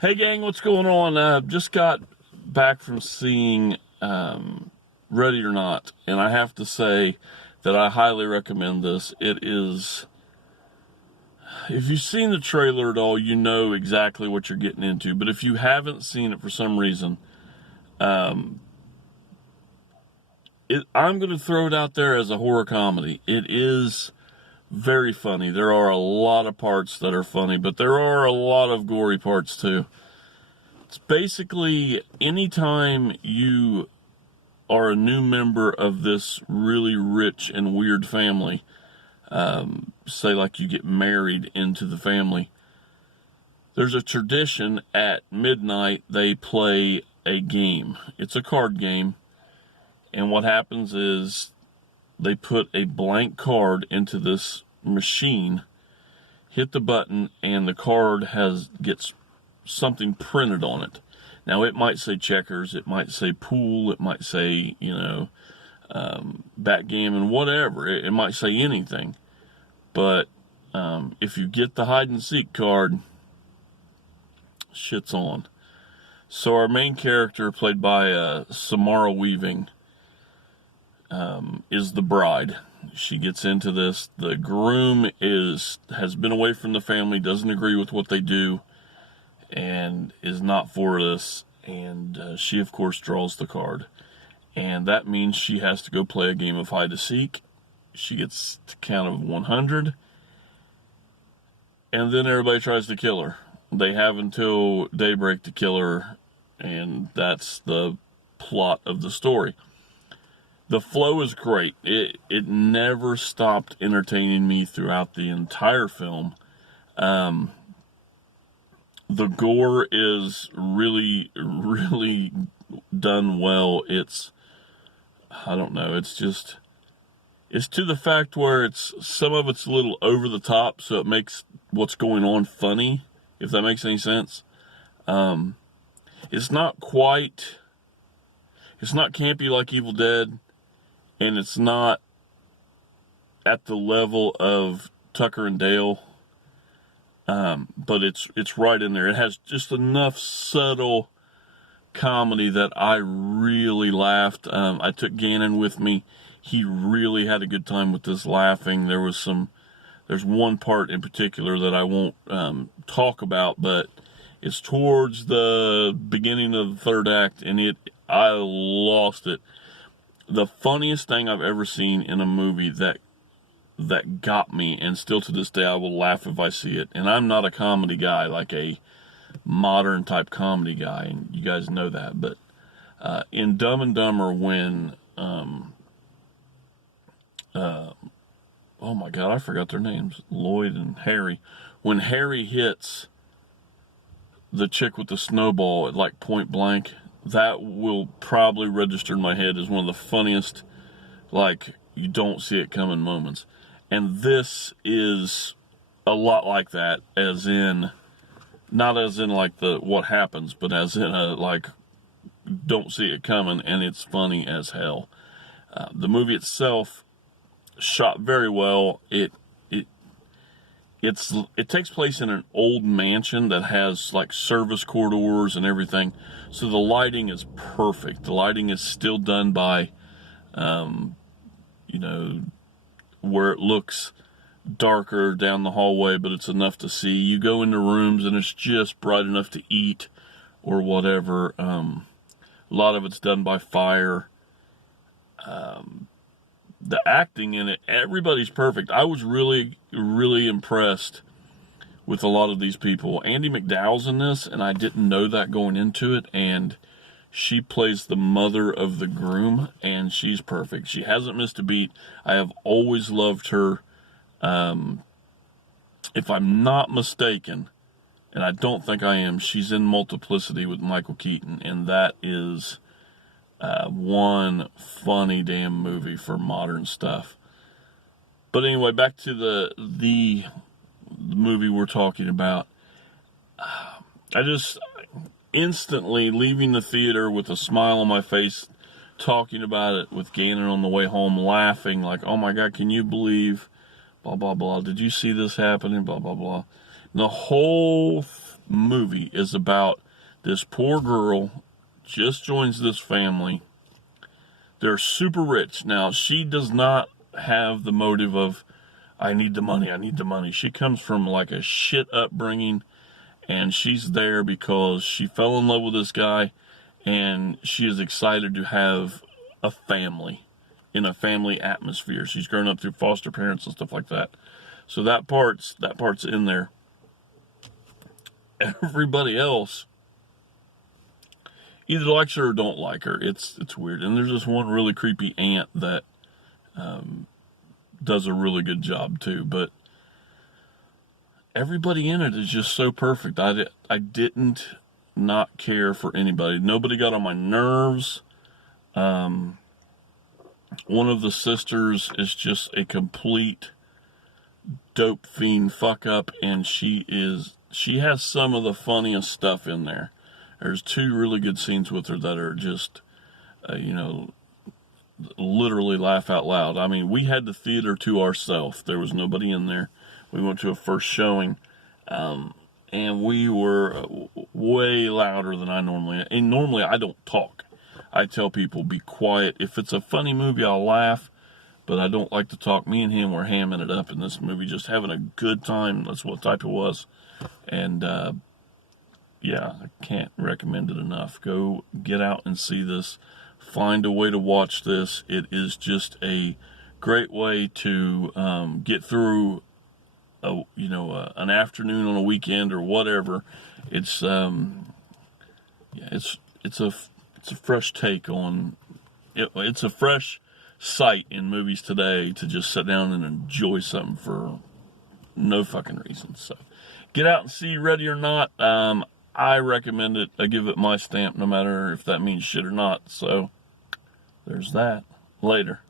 Hey gang, what's going on? Just got back from seeing Ready or Not, and I have to say that I highly recommend this. It is, if you've seen the trailer at all, you know exactly what you're getting into. But if you haven't seen it for some reason, I'm going to throw it out there as a horror comedy. It is very funny. There are a lot of parts that are funny, but there are a lot of gory parts too. It's basically anytime you are a new member of this really rich and weird family, say like you get married into the family, there's a tradition at midnight they play a game. It's a card game, and what happens is they put a blank card into this machine, hit the button, and the card gets something printed on it. Now, it might say checkers, it might say pool, it might say, backgammon, whatever. It might say anything. But if you get the hide and seek card, shit's on. So our main character, played by Samara Weaving, is the bride. She gets into this. The groom has been away from the family, doesn't agree with what they do, and is not for this. And she, of course, draws the card. And that means she has to go play a game of hide and seek. She gets to count of 100. And then everybody tries to kill her. They have until daybreak to kill her. And that's the plot of the story. The flow is great. It never stopped entertaining me throughout the entire film. The gore is really, really done well. I don't know, it's to the fact where some of it's a little over the top, so it makes what's going on funny, if that makes any sense. It's not campy like Evil Dead, and it's not at the level of Tucker and Dale. But it's right in there. It has just enough subtle comedy that I really laughed. I took Gannon with me. He really had a good time with this, laughing. There's one part in particular that I won't talk about, but it's towards the beginning of the third act, and I lost it. The funniest thing I've ever seen in a movie that got me, and still to this day I will laugh if I see it. And I'm not a comedy guy, like a modern type comedy guy, and you guys know that. But in Dumb and Dumber, when oh my god, I forgot their names, Lloyd and Harry. When Harry hits the chick with the snowball at like point blank, that will probably register in my head as one of the funniest, like, you don't see it coming moments. And this is a lot like that, as in, not as in like what happens, but as in don't see it coming, and it's funny as hell. The movie itself, shot very well. It takes place in an old mansion that has like service corridors and everything, so the lighting is perfect. The lighting is still done by, where it looks darker down the hallway, but it's enough to see. You go into rooms and it's just bright enough to eat or whatever. A lot of it's done by fire. The acting in it, everybody's perfect. I was really, really impressed with a lot of these people. Andie MacDowell's in this, and I didn't know that going into it, and she plays the mother of the groom, and she's perfect. She hasn't missed a beat. I have always loved her. If I'm not mistaken, and I don't think I am, she's in Multiplicity with Michael Keaton, and that is one funny damn movie for modern stuff. But anyway, back to the movie we're talking about. I just instantly leaving the theater with a smile on my face, talking about it with Gannon on the way home, laughing like, oh my god, can you believe blah blah blah, did you see this happening, blah blah blah. And the whole movie is about this poor girl just joins this family. They're super rich. Now, she does not have the motive of, I need the money, I need the money. She comes from like a shit upbringing, and she's there because she fell in love with this guy, and she is excited to have a family in a family atmosphere. She's grown up through foster parents and stuff like that. So that part's in there. Everybody else either likes her or don't like her. It's weird. And there's this one really creepy aunt that does a really good job too. But everybody in it is just so perfect. I didn't not care for anybody. Nobody got on my nerves. One of the sisters is just a complete dope fiend fuck up, and she has some of the funniest stuff in there. There's 2 really good scenes with her that are just, literally laugh out loud. I mean, we had the theater to ourselves. There was nobody in there. We went to a first showing, and we were way louder than I normally am. And normally I don't talk. I tell people, be quiet. If it's a funny movie, I'll laugh, but I don't like to talk. Me and him were hamming it up in this movie, just having a good time. That's what type it was. And, yeah, I can't recommend it enough. Go get out and see this. Find a way to watch this. It is just a great way to get through an afternoon on a weekend or whatever. It's it's a fresh take on it. It's a fresh sight in movies today to just sit down and enjoy something for no fucking reason. So get out and see Ready or Not. I recommend it. I give it my stamp, no matter if that means shit or not. So there's that. Later.